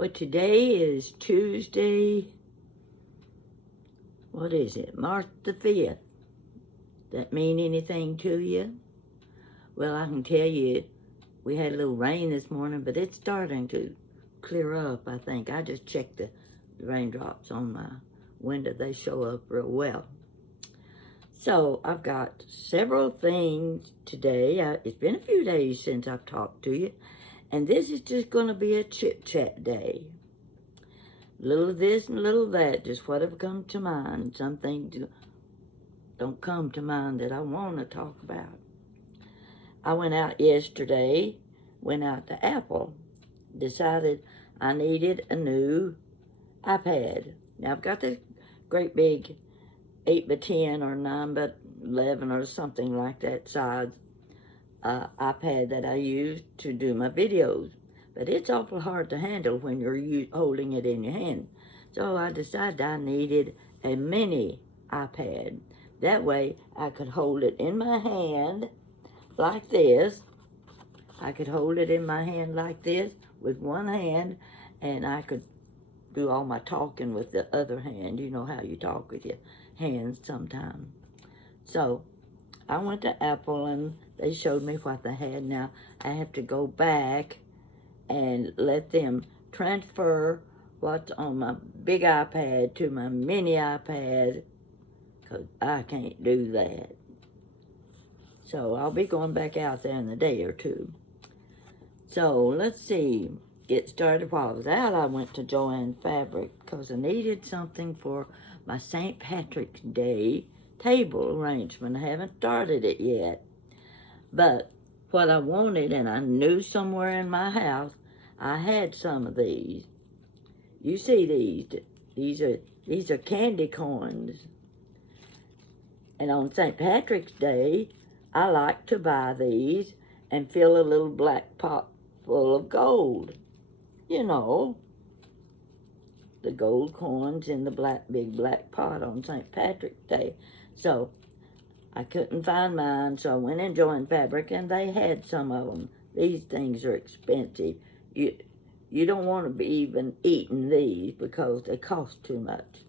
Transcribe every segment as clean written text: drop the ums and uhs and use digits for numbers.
Well, today is Tuesday. What is it? March the 5th. That mean anything to you? Well, I can tell you, we had a little rain this morning, but it's starting to clear up, I think. I just checked the raindrops on my window. They show up real well. So I've got several things today. It's been a few days since I've talked to you, and this is just going to be a chit-chat day. A little of this and a little of that, just whatever comes to mind. Some things don't come to mind that I want to talk about. I went out yesterday, went out to Apple, decided I needed a new iPad. Now I've got this great big 8 by 10 or 9 by 11 or something like that size iPad that I use to do my videos. But it's awful hard to handle when you're holding it in your hand. So I decided I needed a mini iPad. That way I could hold it in my hand like this. I could hold it in my hand like this with one hand, and I could do all my talking with the other hand. You know how you talk with your hands sometimes. So I went to Apple and they showed me what they had. Now I have to go back and let them transfer what's on my big iPad to my mini iPad, because I can't do that. So I'll be going back out there in a day or two. So let's see, get started. While I was out, I went to Joann Fabric because I needed something for my St. Patrick's Day table arrangement. I haven't started it yet. But what I wanted, and I knew somewhere in my house, I had some of these. You see these are candy corns. And on St. Patrick's Day, I like to buy these and fill a little black pot full of gold. You know, the gold coins in the big black pot on St. Patrick's Day. So I couldn't find mine, so I went and Joann Fabric, and they had some of them. These things are expensive. You don't want to be even eating these because they cost too much.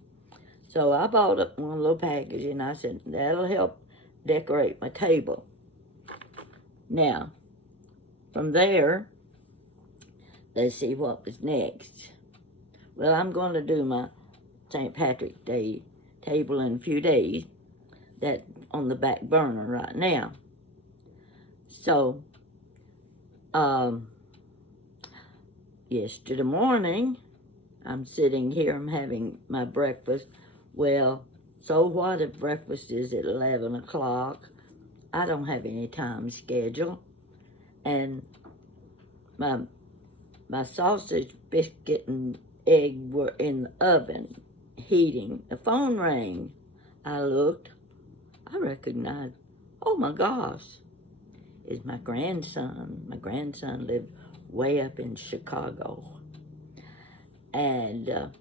So I bought one little package, and I said, that'll help decorate my table. Now, from there, let's see what was next. Well, I'm going to do my St. Patrick's Day table in a few days. That's on the back burner right now. So, yesterday morning, I'm sitting here, I'm having my breakfast. Well, so what if breakfast is at 11 o'clock? I don't have any time schedule. And my sausage, biscuit, and egg were in the oven, heating. The phone rang. I looked. I recognized, oh my gosh, it's my grandson. My grandson lived way up in Chicago. And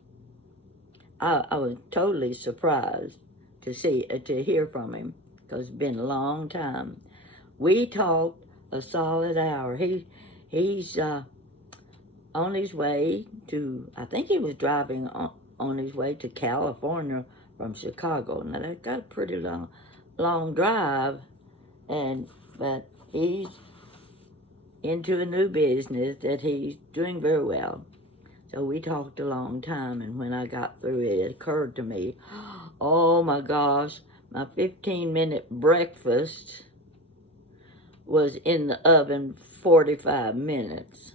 I was totally surprised to hear from him, because it's been a long time. We talked a solid hour. He's on his way to, I think he was driving on his way to California from Chicago. Now that's got a pretty long drive, but he's into a new business that he's doing very well. So we talked a long time, and when I got through it occurred to me, oh my gosh, my 15-minute breakfast was in the oven 45 minutes.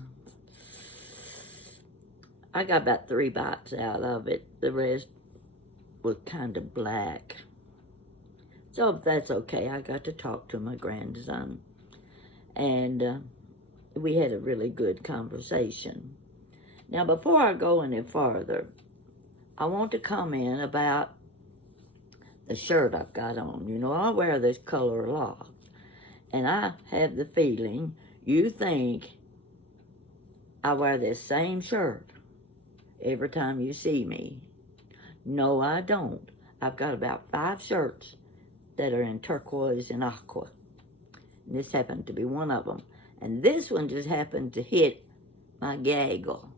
I got about 3 bites out of it. The rest was kind of black. So that's okay. I got to talk to my grandson, and we had a really good conversation. Now, before I go any farther, I want to comment about the shirt I've got on. You know, I wear this color a lot, and I have the feeling you think I wear this same shirt every time you see me. No, I don't. I've got about 5 shirts that are in turquoise and aqua. And this happened to be one of them. And this one just happened to hit my gaggle.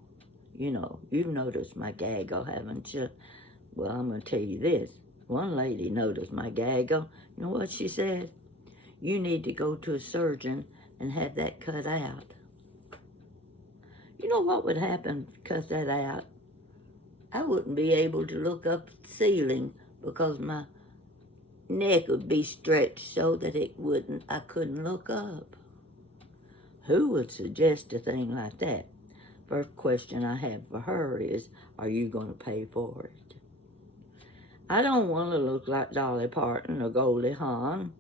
You know, you've noticed my gaggle, haven't you? Well, I'm going to tell you this. One lady noticed my gaggle. You know what she said? You need to go to a surgeon and have that cut out. You know what would happen if you cut that out? I wouldn't be able to look up at the ceiling because my neck would be stretched so that I couldn't look up. Who would suggest a thing like that? First question I have for her is, are you going to pay for it? I don't want to look like Dolly Parton or Goldie Hawn.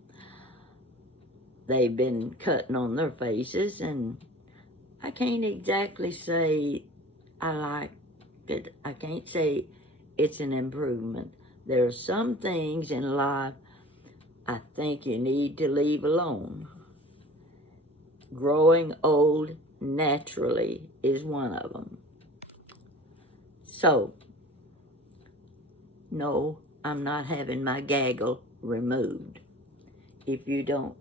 They've been cutting on their faces, and I can't exactly say I like it. I can't say it's an improvement. There are some things in life I think you need to leave alone. Growing old naturally is one of them. So, no, I'm not having my gaggle removed. If you don't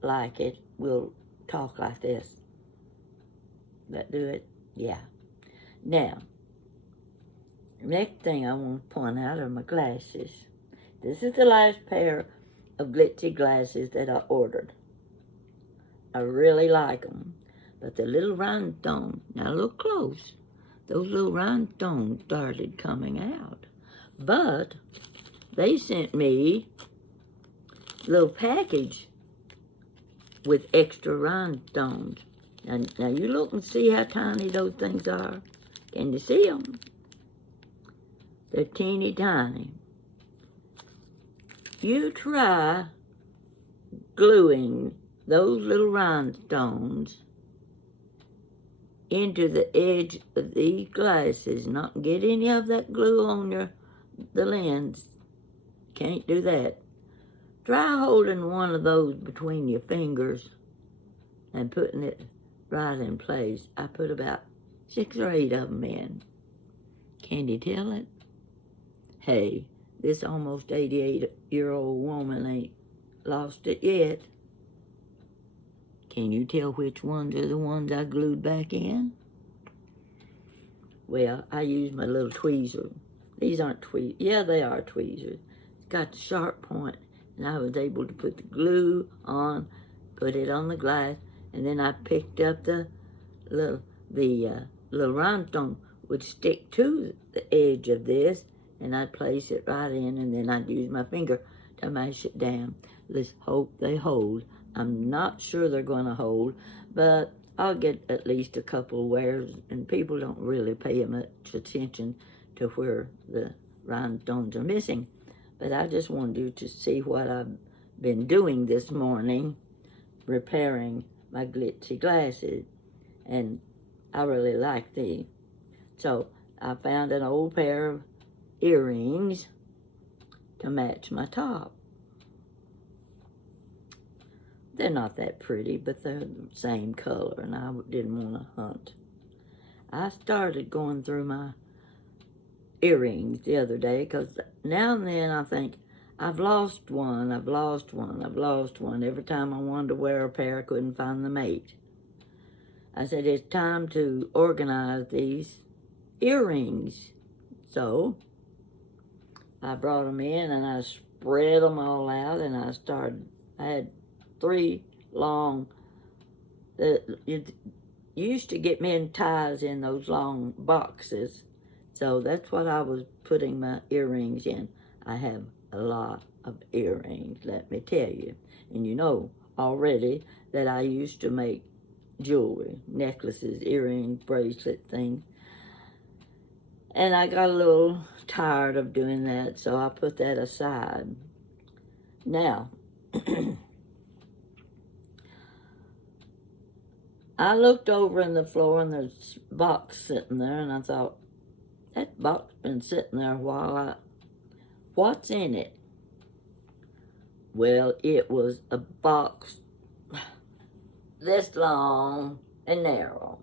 like it, we'll talk like this. That do it? Yeah. Now, next thing I want to point out are my glasses. This is the last pair of glitzy glasses that I ordered. I really like them. But the little rhinestone, now look close, those little rhinestones started coming out. But they sent me a little package with extra rhinestones. Now you look and see how tiny those things are. Can you see them? They're teeny tiny. You try gluing those little rhinestones into the edge of these glasses. Not get any of that glue on the lens. Can't do that. Try holding one of those between your fingers and putting it right in place. I put about 6 or 8 of them in. Can you tell it? Hey, this almost 88-year-old woman ain't lost it yet. Can you tell which ones are the ones I glued back in? Well, I used my little tweezer. These aren't tweezers. Yeah, they are tweezers. It's got the sharp point, and I was able to put the glue on, put it on the glass, and then I picked up the little rhinestone would stick to the edge of this, and I'd place it right in, and then I'd use my finger to mash it down. Let's hope they hold. I'm not sure they're going to hold, but I'll get at least a couple of wears, and people don't really pay much attention to where the rhinestones are missing. But I just wanted you to see what I've been doing this morning, repairing my glitzy glasses, and I really like these. So I found an old pair of earrings to match my top. They're not that pretty, but they're the same color, and I didn't want to hunt. I started going through my earrings the other day, because now and then I think, I've lost one. Every time I wanted to wear a pair, I couldn't find the mate. I said, it's time to organize these earrings. So I brought them in, and I spread them all out, and I had 3 long, you used to get men ties in those long boxes. So that's what I was putting my earrings in. I have a lot of earrings, let me tell you. And you know already that I used to make jewelry, necklaces, earrings, bracelet things. And I got a little tired of doing that, so I put that aside. Now, I looked over in the floor, and there's a box sitting there, and I thought, that box been sitting there a while. What's in it? Well, it was a box this long and narrow.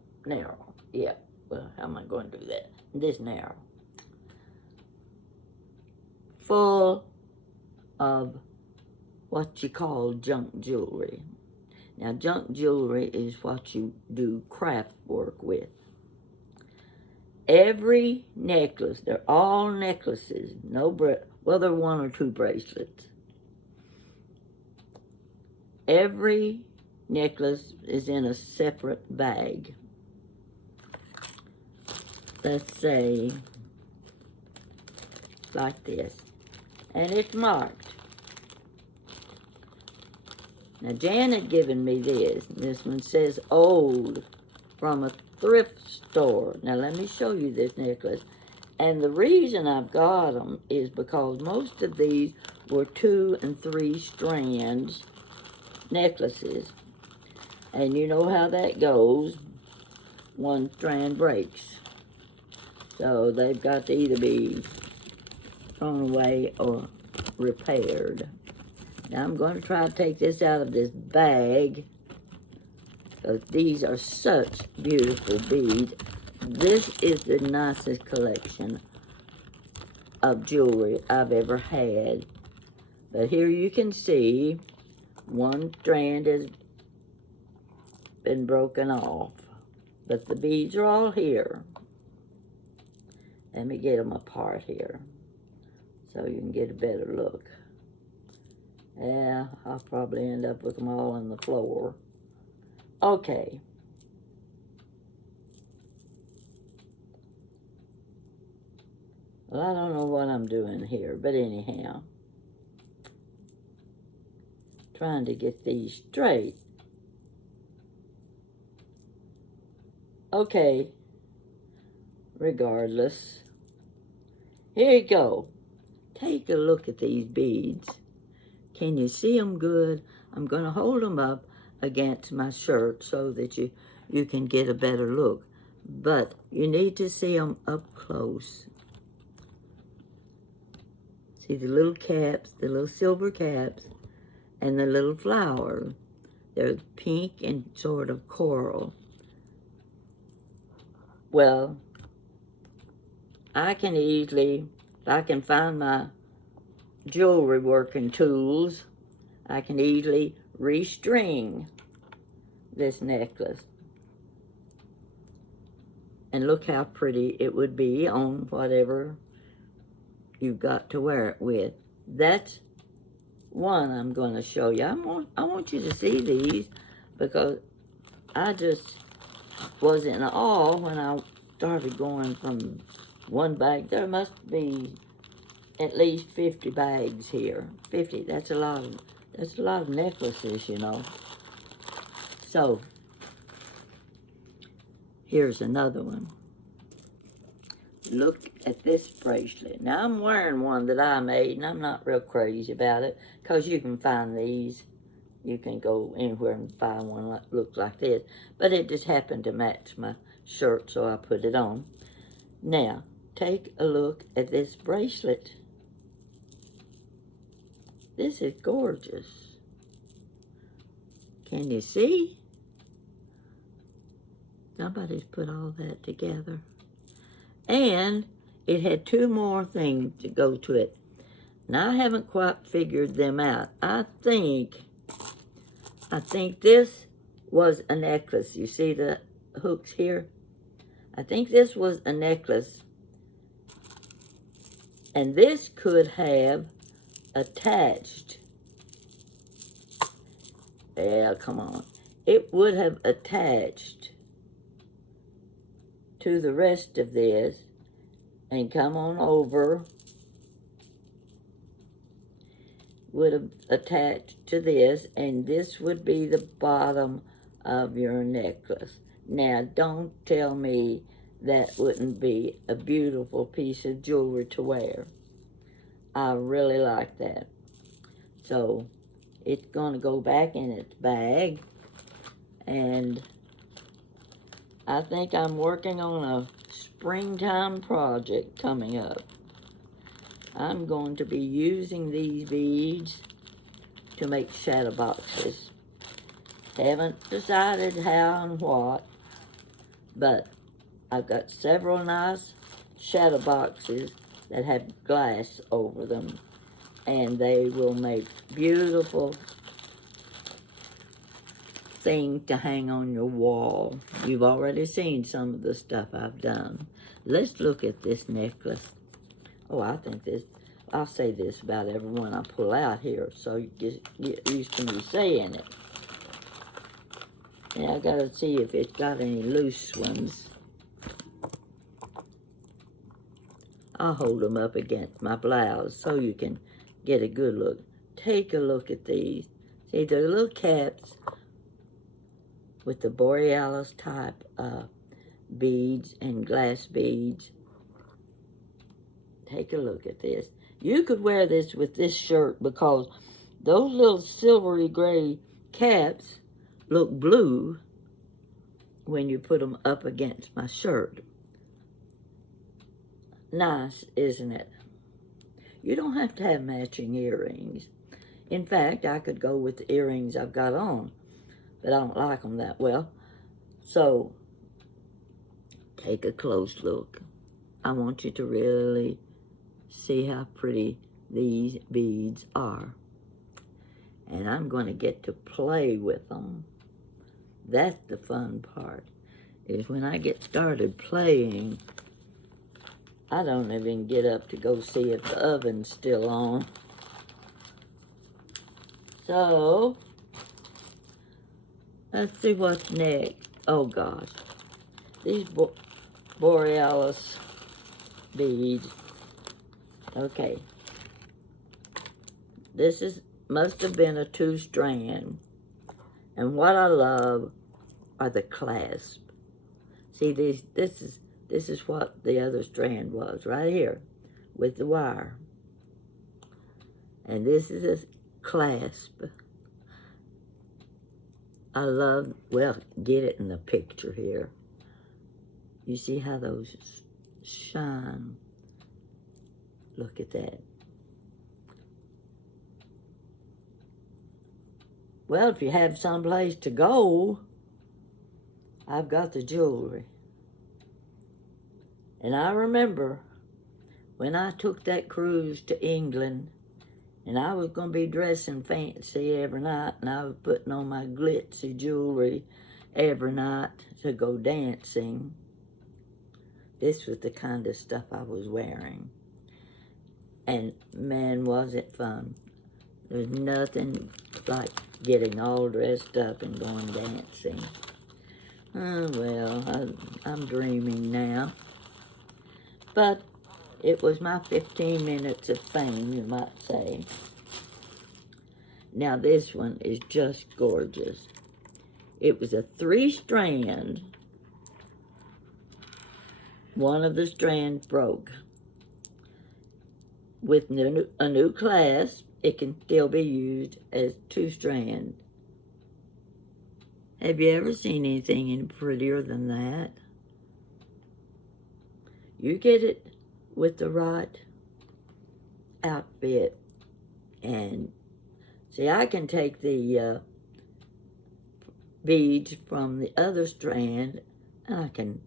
Yeah. Well, how am I going to do that? This narrow. Full of what you call junk jewelry. Now, junk jewelry is what you do craft work with. Every necklace, they're all necklaces. Well, they're one or two bracelets. Every necklace is in a separate bag. Let's say, like this. And it's marked. Now, Jan had given me this. This one says old, from a thrift store. Now, let me show you this necklace. And the reason I've got them is because most of these were 2 and 3 strands necklaces. And you know how that goes. One strand breaks. So they've got to either be thrown away or repaired. Now I'm going to try to take this out of this bag, because these are such beautiful beads. This is the nicest collection of jewelry I've ever had. But here you can see one strand has been broken off. But the beads are all here. Let me get them apart here so you can get a better look. Yeah, I'll probably end up with them all on the floor. Okay. Well, I don't know what I'm doing here, but anyhow. Trying to get these straight. Okay. Regardless. Here you go. Take a look at these beads. Can you see them good? I'm going to hold them up against my shirt so that you can get a better look. But you need to see them up close. See the little caps, the little silver caps, and the little flower. They're pink and sort of coral. Well, I can easily, if I can find my jewelry working tools, I can easily restring this necklace. And look how pretty it would be on whatever you've got to wear it with. That's one I'm going to show you. I want you to see these because I just was in awe when I started going from one bag. There must be at least 50 bags here. 50, that's a lot of necklaces, you know. So, here's another one. Look at this bracelet. Now, I'm wearing one that I made, and I'm not real crazy about it, because you can find these. You can go anywhere and find one that looks like this. But it just happened to match my shirt, so I put it on. Now, take a look at this bracelet. This is gorgeous. Can you see? Somebody's put all that together. And it had 2 more things to go to it. Now, I haven't quite figured them out. I think this was a necklace. You see the hooks here? I think this was a necklace. And this could have attached. Yeah, come on. It would have attached to the rest of this and come on over. Would have attached to this, and this would be the bottom of your necklace. Now, don't tell me that wouldn't be a beautiful piece of jewelry to wear. I really like that. So, it's going to go back in its bag, and I think I'm working on a springtime project coming up. I'm going to be using these beads to make shadow boxes. Haven't decided how and what, but I've got several nice shadow boxes that have glass over them, and they will make beautiful thing to hang on your wall. You've already seen some of the stuff I've done. Let's look at this necklace. Oh, I think this, I'll say this about every one I pull out here, so you get used to me saying it. And I gotta see if it's got any loose ones. I'll hold them up against my blouse so you can get a good look. Take a look at these. See, they're little caps with the borealis type beads and glass beads. Take a look at this. You could wear this with this shirt because those little silvery gray caps look blue when you put them up against my shirt. Nice, isn't it? You don't have to have matching earrings. In fact, I could go with the earrings I've got on, but I don't like them that well. So, take a close look. I want you to really see how pretty these beads are. And I'm going to get to play with them. That's the fun part, is when I get started playing, I don't even get up to go see if the oven's still on. So, let's see what's next. Oh gosh, these borealis beads. Okay, this must have been a 2-strand, and what I love are the clasp. See, this is what the other strand was right here with the wire, and this is a clasp. I love, well, get it in the picture here. You see how those shine? Look at that. Well, if you have someplace to go, I've got the jewelry. And I remember when I took that cruise to England, and I was going to be dressing fancy every night, and I was putting on my glitzy jewelry every night to go dancing. This was the kind of stuff I was wearing. And man, was it fun. There's nothing like getting all dressed up and going dancing. Oh, well, I'm dreaming now. But it was my 15 minutes of fame, you might say. Now this one is just gorgeous. It was a 3-strand. One of the strands broke. With a new clasp, it can still be used as 2-strand. Have you ever seen anything any prettier than that? You get it with the right outfit. And see, I can take the beads from the other strand, and I can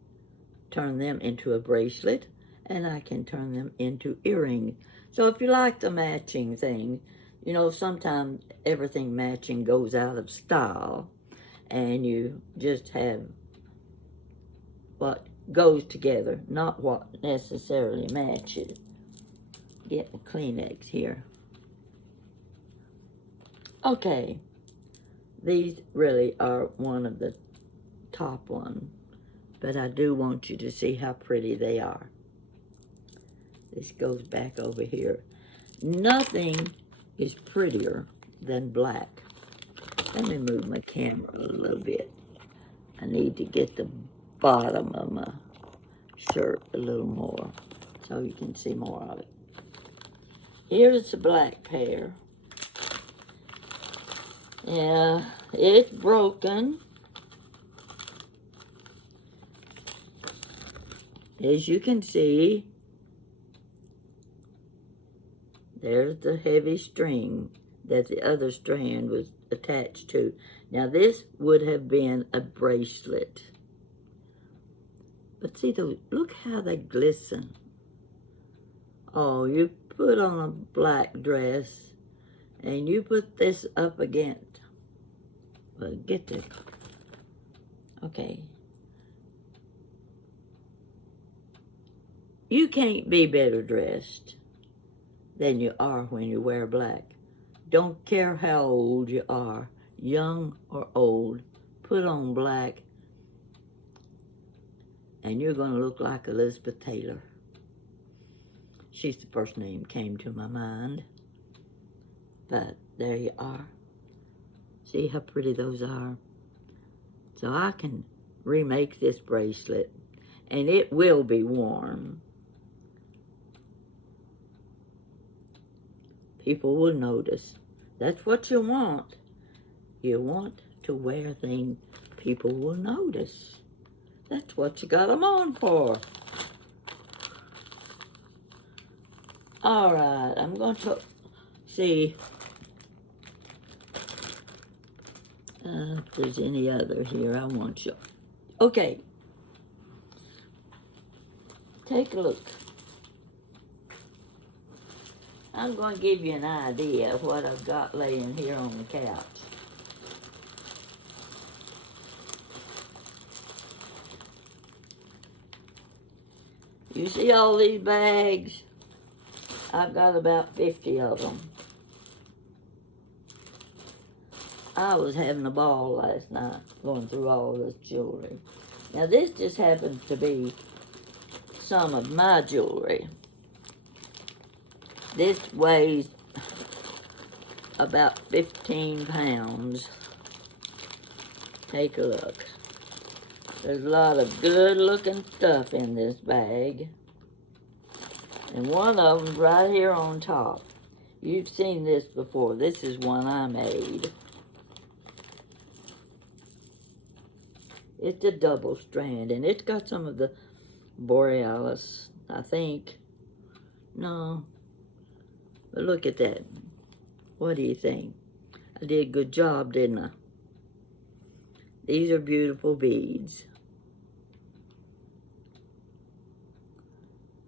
turn them into a bracelet, and I can turn them into earrings. So if you like the matching thing, you know, sometimes everything matching goes out of style, and you just have what goes together, not what necessarily matches. Get the Kleenex here. Okay, these really are one of the top ones, but I do want you to see how pretty they are. This goes back over here. Nothing is prettier than black. Let me move my camera a little bit. I need to get the bottom of my shirt a little more so you can see more of it. Here's the black pair. Yeah, it's broken. As you can see, there's the heavy string that the other strand was attached to. Now this would have been a bracelet. But see, look how they glisten. Oh, you put on a black dress and you put this up against Well, get this. Okay. You can't be better dressed than you are when you wear black. Don't care how old you are, young or old, put on black and you're going to look like Elizabeth Taylor. She's the first name came to my mind. But there you are. See how pretty those are? So I can remake this bracelet and it will be worn. People will notice. That's what you want. You want to wear things people will notice. That's what you got them on for. All right, I'm going to see if there's any other here I want you. Okay, take a look. I'm going to give you an idea of what I've got laying here on the couch. You see all these bags? I've got about 50 of them. I was having a ball last night going through all this jewelry. Now this just happens to be some of my jewelry. This weighs about 15 pounds. Take a look. There's a lot of good looking stuff in this bag. And one of them's right here on top. You've seen this before. This is one I made. It's a double strand, and it's got some of the borealis, I think. No. But look at that. What do you think? I did a good job, didn't I? These are beautiful beads.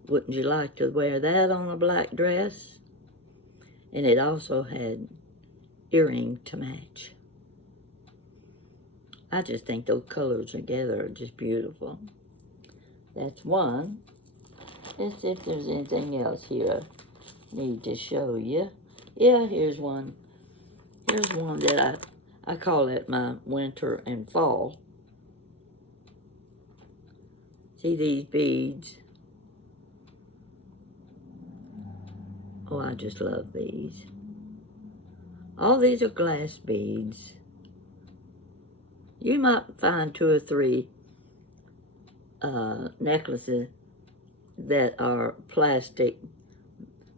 Wouldn't you like to wear that on a black dress? And it also had earring to match. I just think those colors together are just beautiful. That's one. Let's see if there's anything else here I need to show you. Yeah, here's one. Here's one that I call it my winter and fall. See these beads? Oh, I just love these. All these are glass beads. You might find 2 or 3 necklaces that are plastic,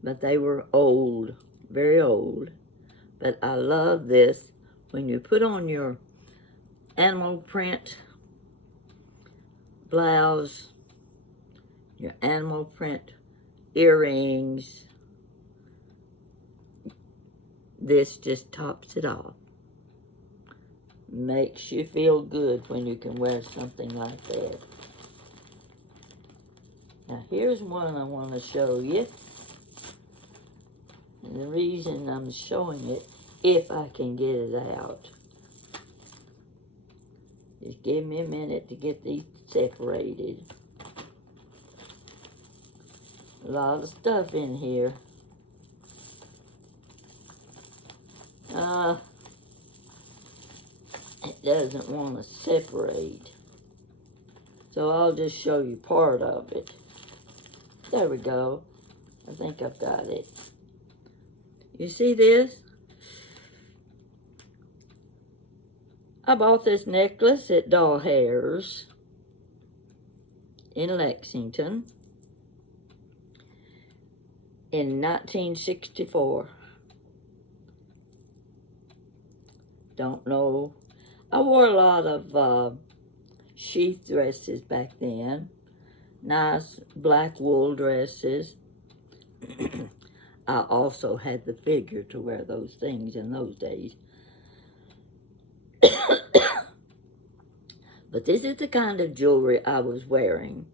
but they were old, very old. But I love this. When you put on your animal print blouse, your animal print earrings, this just tops it off. Makes you feel good when you can wear something like that. Now here's one I want to show you. And the reason I'm showing it, if I can get it out. Just give me a minute to get these separated. A lot of stuff in here. It doesn't want to separate. So I'll just show you part of it. There we go. I think I've got it. You see this? I bought this necklace at Doll Hairs in Lexington in 1964. Don't know. I wore a lot of sheath dresses back then. Nice black wool dresses. I also had the figure to wear those things in those days. But this is the kind of jewelry I was wearing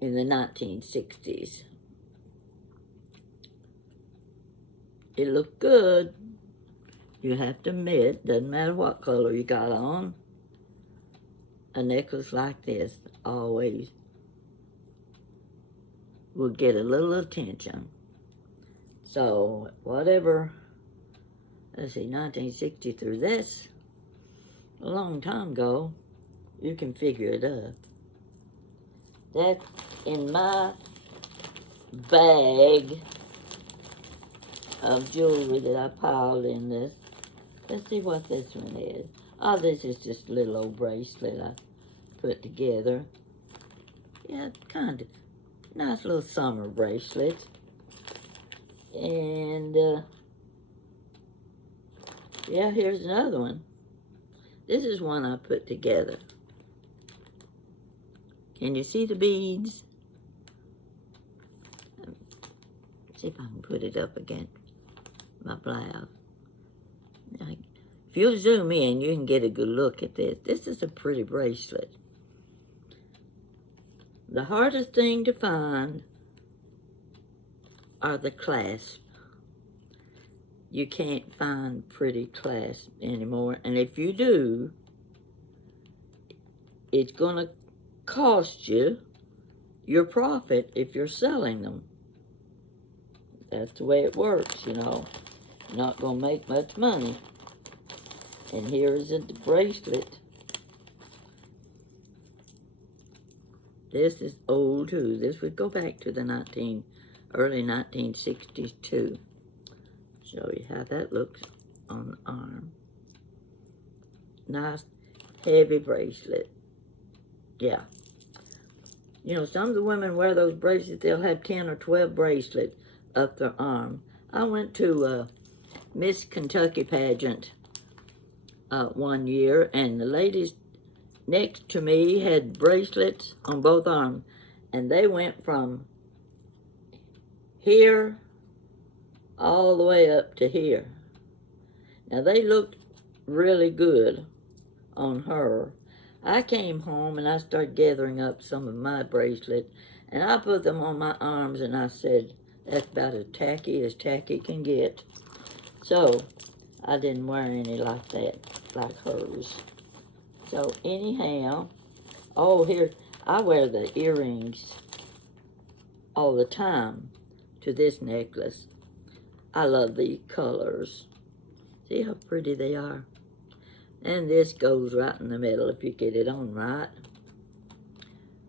in the 1960s. It looked good. you have to admit, doesn't matter what color you got on, a necklace like this always will get a little attention. So whatever, let's see, 1960 through this, a long time ago, you can figure it up. That's in my bag of jewelry that I piled in this. Let's see what this one is. Oh, this is just a little old bracelet I put together. Yeah, kind of nice little summer bracelet. And, yeah, here's another one. This is one I put together. Can you see the beads? Let's see if I can put it up against my blouse. If you'll zoom in, you can get a good look at this. This is a pretty bracelet. The hardest thing to find are the clasps. You can't find pretty clasps anymore. And if you do, it's going to cost you your profit if you're selling them. That's the way it works, you know. You're not going to make much money. And here is the bracelet. This is old too. This would go back to the early 1960s too. Show you how that looks on the arm. Nice heavy bracelet. Yeah. You know, some of the women wear those bracelets, they'll have 10 or 12 bracelets up their arm. I went to a Miss Kentucky pageant one year, and the ladies next to me had bracelets on both arms, and they went from here all the way up to here. Now, they looked really good on her. I came home and I started gathering up some of my bracelets, and I put them on my arms, and I said, that's about as tacky can get. So, I didn't wear any like that, like hers. So, anyhow, oh, here, I wear the earrings all the time to this necklace. I love the colors. See how pretty they are? And this goes right in the middle if you get it on right.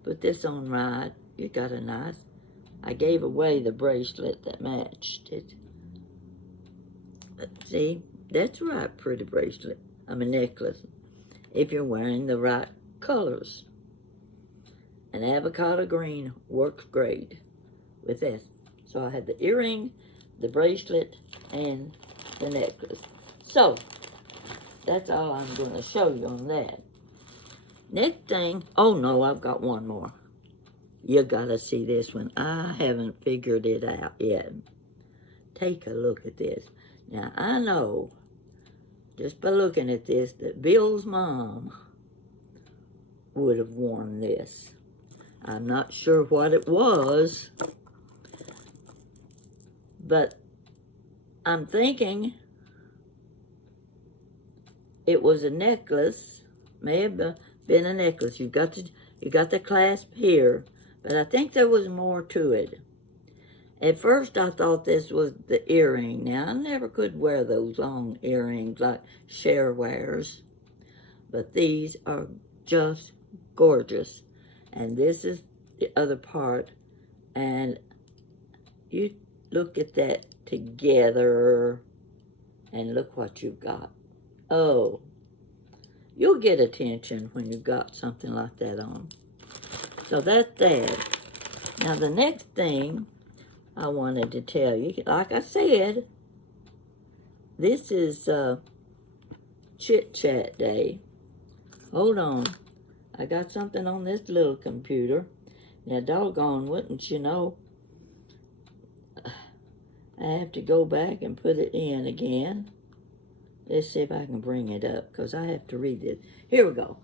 Put this on right. You got a nice... I gave away the bracelet that matched it. But see, that's right, pretty bracelet. A necklace. If you're wearing the right colors. An avocado green works great with this. So I had the earring, the bracelet, and the necklace. So, that's all I'm going to show you on that. Next thing, oh no, I've got one more. You got to see this one. I haven't figured it out yet. Take a look at this. Now, I know, just by looking at this, that Bill's mom would have worn this. I'm not sure what it was, but I'm thinking it was a necklace. May have been a necklace. You got the clasp here, but I think there was more to it. At first, I thought this was the earring. Now, I never could wear those long earrings like Cher wears, but these are just gorgeous. And this is the other part, and you look at that together, and look what you've got. Oh, you'll get attention when you've got something like that on. So that's that. Now, the next thing I wanted to tell you, like I said, this is Chit Chat Day. Hold on. I got something on this little computer. Now, doggone, wouldn't you know, I have to go back and put it in again. Let's see if I can bring it up, because I have to read it. Here we go.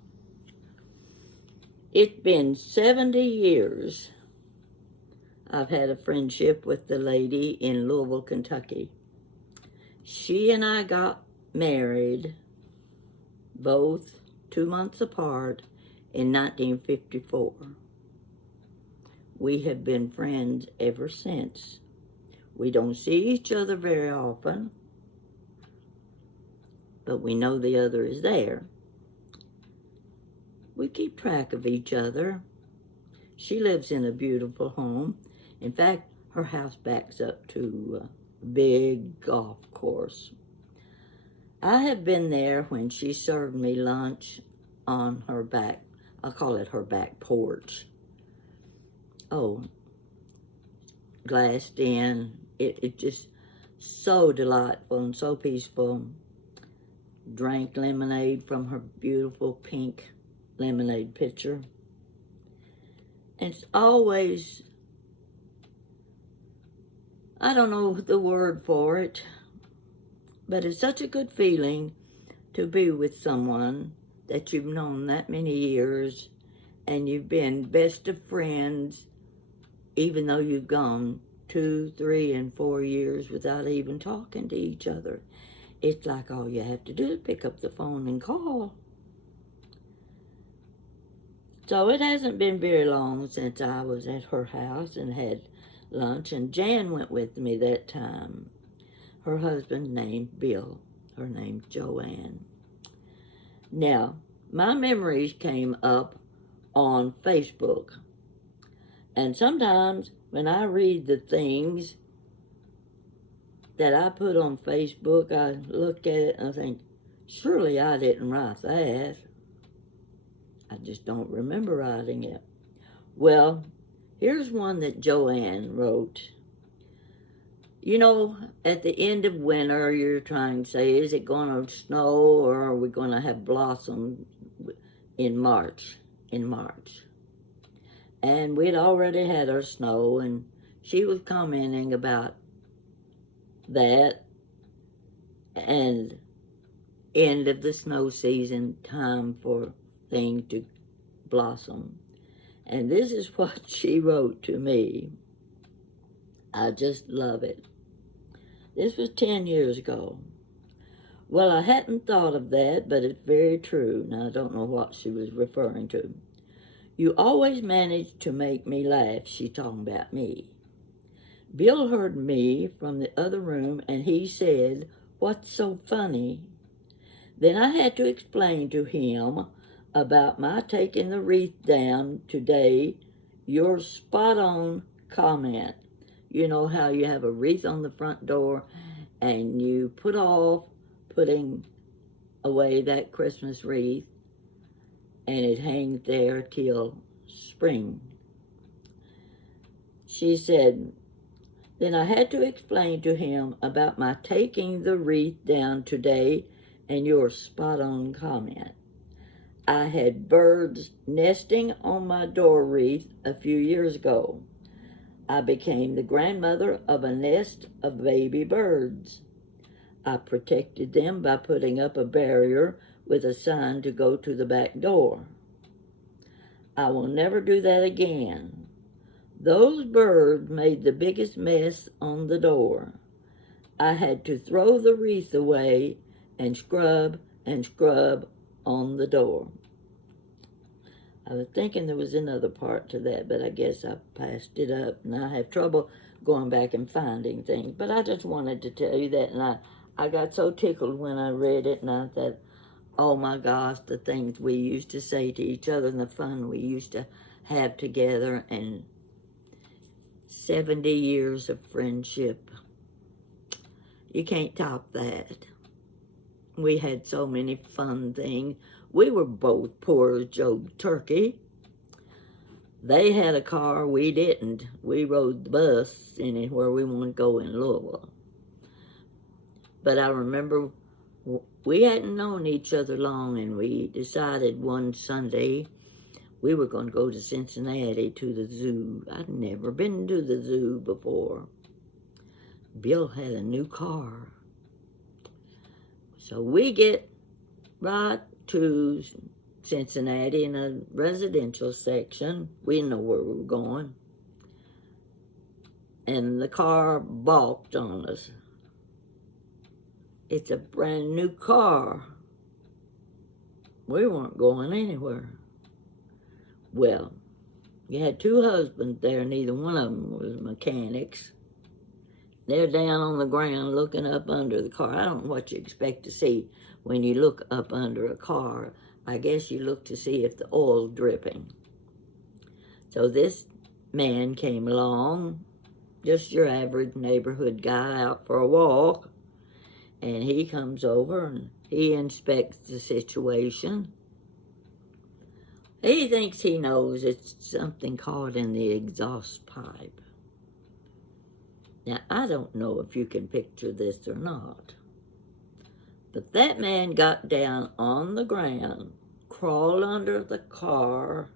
It's been 70 years I've had a friendship with the lady in Louisville, Kentucky. She and I got married, both 2 months apart, in 1954. We have been friends ever since. We don't see each other very often, but we know the other is there. We keep track of each other. She lives in a beautiful home. In fact, her house backs up to a big golf course. I have been there when she served me lunch on her back, I'll call it her back porch. Oh, glassed in. It just so delightful and so peaceful. Drank lemonade from her beautiful pink lemonade pitcher. And it's always, I don't know the word for it, but it's such a good feeling to be with someone that you've known that many years and you've been best of friends, even though you've gone 2, 3, and 4 years without even talking to each other. It's like all you have to do is pick up the phone and call. So it hasn't been very long since I was at her house and had lunch, and Jan went with me that time. Her husband's named Bill. Her name's Joanne. Now, my memories came up on Facebook. And sometimes when I read the things that I put on Facebook, I look at it and I think, surely I didn't write that. I just don't remember writing it. Well, here's one that Joanne wrote. You know, at the end of winter, you're trying to say, is it going to snow or are we going to have blossom in March? And we'd already had our snow, and she was commenting about that and end of the snow season, time for things to blossom. And this is what she wrote to me. I just love it. This was 10 years ago. Well, I hadn't thought of that, but it's very true. Now, I don't know what she was referring to. You always manage to make me laugh, she talking about me. Bill heard me from the other room, and he said, what's so funny? Then I had to explain to him about my taking the wreath down today, your spot-on comment. You know how you have a wreath on the front door, and you put off putting away that Christmas wreath, and it hangs there till spring. She said, then I had to explain to him about my taking the wreath down today and your spot-on comment. I had birds nesting on my door wreath a few years ago. I became the grandmother of a nest of baby birds. I protected them by putting up a barrier with a sign to go to the back door. I will never do that again. Those birds made the biggest mess on the door. I had to throw the wreath away and scrub on the door. I was thinking there was another part to that, but I guess I passed it up, and I have trouble going back and finding things. But I just wanted to tell you that, and I got so tickled when I read it, and I thought, oh my gosh, the things we used to say to each other and the fun we used to have together, and 70 years of friendship. You can't top that. We had so many fun things. We were both poor as Job Turkey. They had a car, we didn't. We rode the bus anywhere we wanted to go in Louisville. But I remember we hadn't known each other long, and we decided one Sunday we were going to go to Cincinnati to the zoo. I'd never been to the zoo before. Bill had a new car. So we get right to Cincinnati in a residential section. We didn't know where we were going. And the car balked on us. It's a brand new car. We weren't going anywhere. Well, you had two husbands there, neither one of them was mechanics. They're down on the ground looking up under the car. I don't know what you expect to see when you look up under a car. I guess you look to see if the oil's dripping. So this man came along, just your average neighborhood guy out for a walk, and he comes over and he inspects the situation. He thinks he knows it's something caught in the exhaust pipe. Now, I don't know if you can picture this or not, but that man got down on the ground, crawled under the car,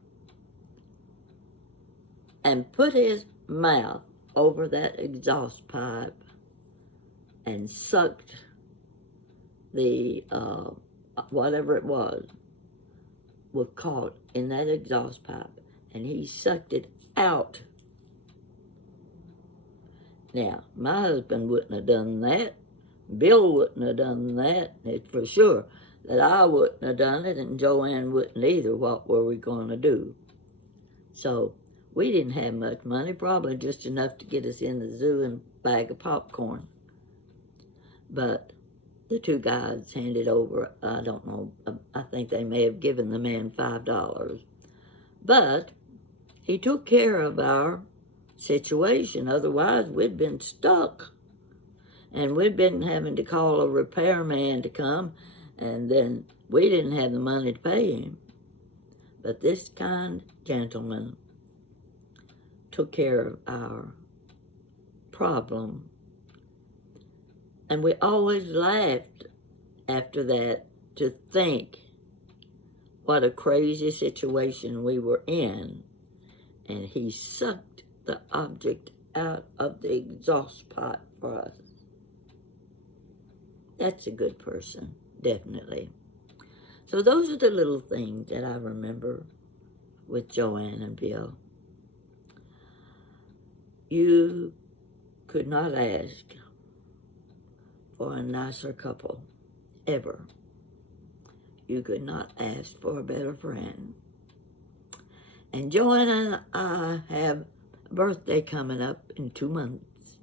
and put his mouth over that exhaust pipe and sucked the, whatever it was caught in that exhaust pipe, and he sucked it out. Now, my husband wouldn't have done that. Bill wouldn't have done that. It's for sure that I wouldn't have done it, and Joanne wouldn't either. What were we going to do? So we didn't have much money, probably just enough to get us in the zoo and a bag of popcorn. But the two guys handed over, I don't know, I think they may have given the man $5. But he took care of our situation. Otherwise, we'd been stuck. And we'd been having to call a repairman to come, and then we didn't have the money to pay him. But this kind gentleman took care of our problem. And we always laughed after that to think what a crazy situation we were in. And he sucked the object out of the exhaust pipe for us. That's a good person, definitely. So those are the little things that I remember with Joanne and Bill. You could not ask for a nicer couple, ever. You could not ask for a better friend. And Joanne and I have a birthday coming up in 2 months.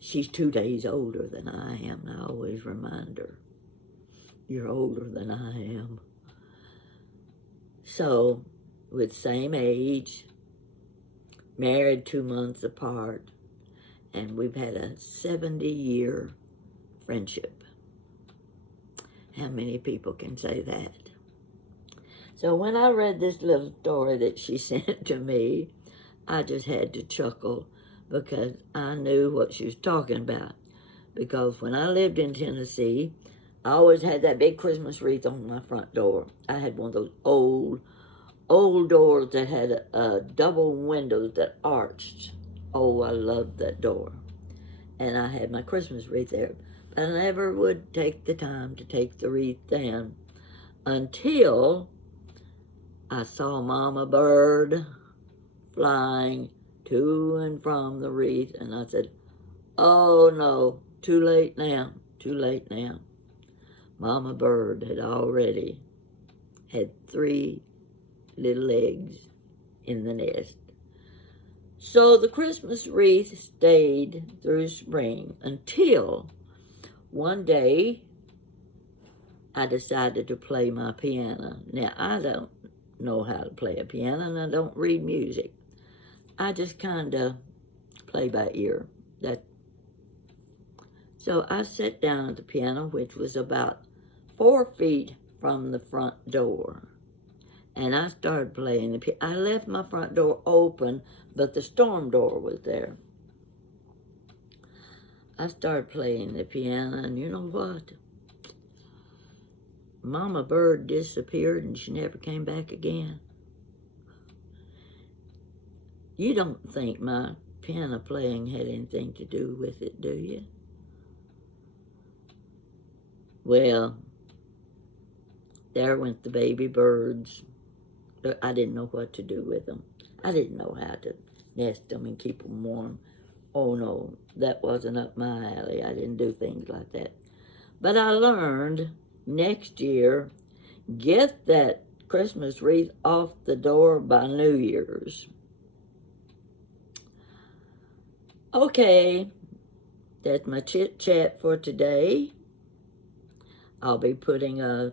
She's 2 days older than I am, and I always remind her, you're older than I am. So, with same age, married 2 months apart, and we've had a 70-year friendship. How many people can say that? So when I read this little story that she sent to me, I just had to chuckle because I knew what she was talking about. Because when I lived in Tennessee, I always had that big Christmas wreath on my front door. I had one of those old doors that had double windows that arched. Oh, I loved that door. And I had my Christmas wreath there. But I never would take the time to take the wreath down until I saw Mama Bird flying to and from the wreath. And I said, oh no, too late now, too late now. Mama Bird had already had 3 little eggs in the nest. So the Christmas wreath stayed through spring until one day I decided to play my piano. Now, I don't know how to play a piano, and I don't read music. I just kind of play by ear. So I sat down at the piano, which was about 4 feet from the front door. And I started playing the piano. I left my front door open, but the storm door was there. I started playing the piano, and you know what? Mama Bird disappeared, and she never came back again. You don't think my piano playing had anything to do with it, do you? Well, there went the baby birds. I didn't know what to do with them. I didn't know how to nest them and keep them warm. Oh no, that wasn't up my alley. I didn't do things like that. But I learned next year, get that Christmas wreath off the door by New Year's. Okay, that's my chit chat for today. I'll be putting a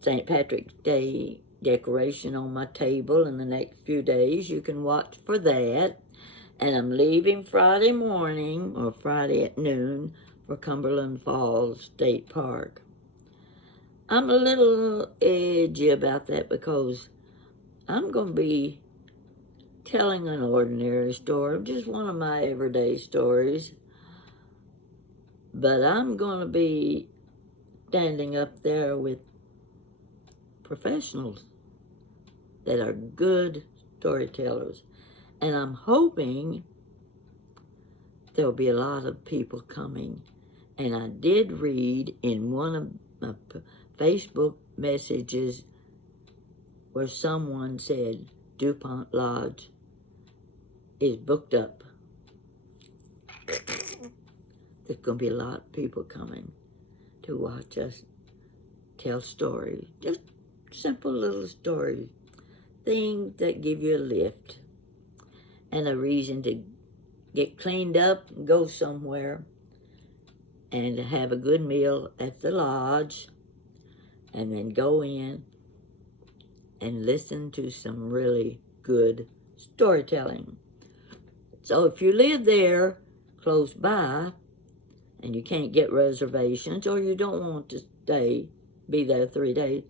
St. Patrick's Day decoration on my table in the next few days. You can watch for that. And I'm leaving Friday morning, or Friday at noon, for Cumberland Falls State Park. I'm a little edgy about that because I'm going to be telling an ordinary story, just one of my everyday stories. But I'm going to be standing up there with professionals that are good storytellers. And I'm hoping there'll be a lot of people coming. And I did read in one of my Facebook messages where someone said DuPont Lodge is booked up. There's going to be a lot of people coming to watch us tell stories. Just simple little stories. Things that give you a lift and a reason to get cleaned up and go somewhere and to have a good meal at the lodge and then go in and listen to some really good storytelling. So if you live there close by and you can't get reservations or you don't want to be there 3 days,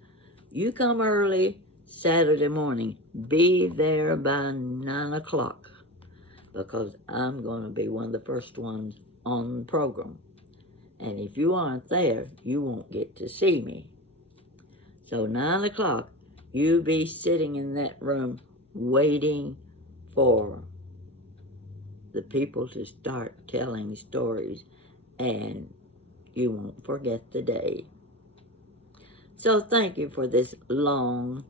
you come early Saturday morning. Be there by 9 o'clock because I'm going to be one of the first ones on the program. And if you aren't there, you won't get to see me. So 9 o'clock, you be sitting in that room waiting for the people to start telling stories, and you won't forget the day. So thank you for this long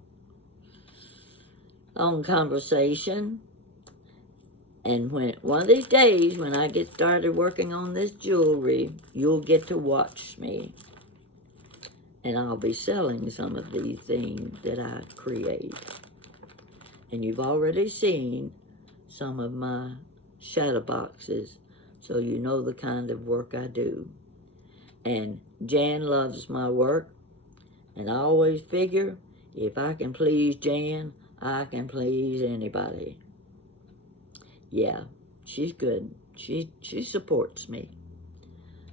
conversation. And when one of these days, when I get started working on this jewelry, you'll get to watch me. And I'll be selling some of these things that I create. And you've already seen some of my shadow boxes, so you know the kind of work I do. And Jan loves my work, and I always figure if I can please Jan, I can please anybody. Yeah, she's good. She supports me.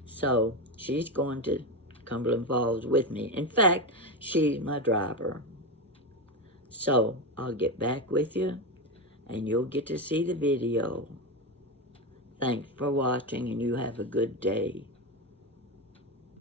So she's going to Cumberland Falls with me. In fact, she's my driver. So I'll get back with you and you'll get to see the video. Thanks for watching and you have a good day.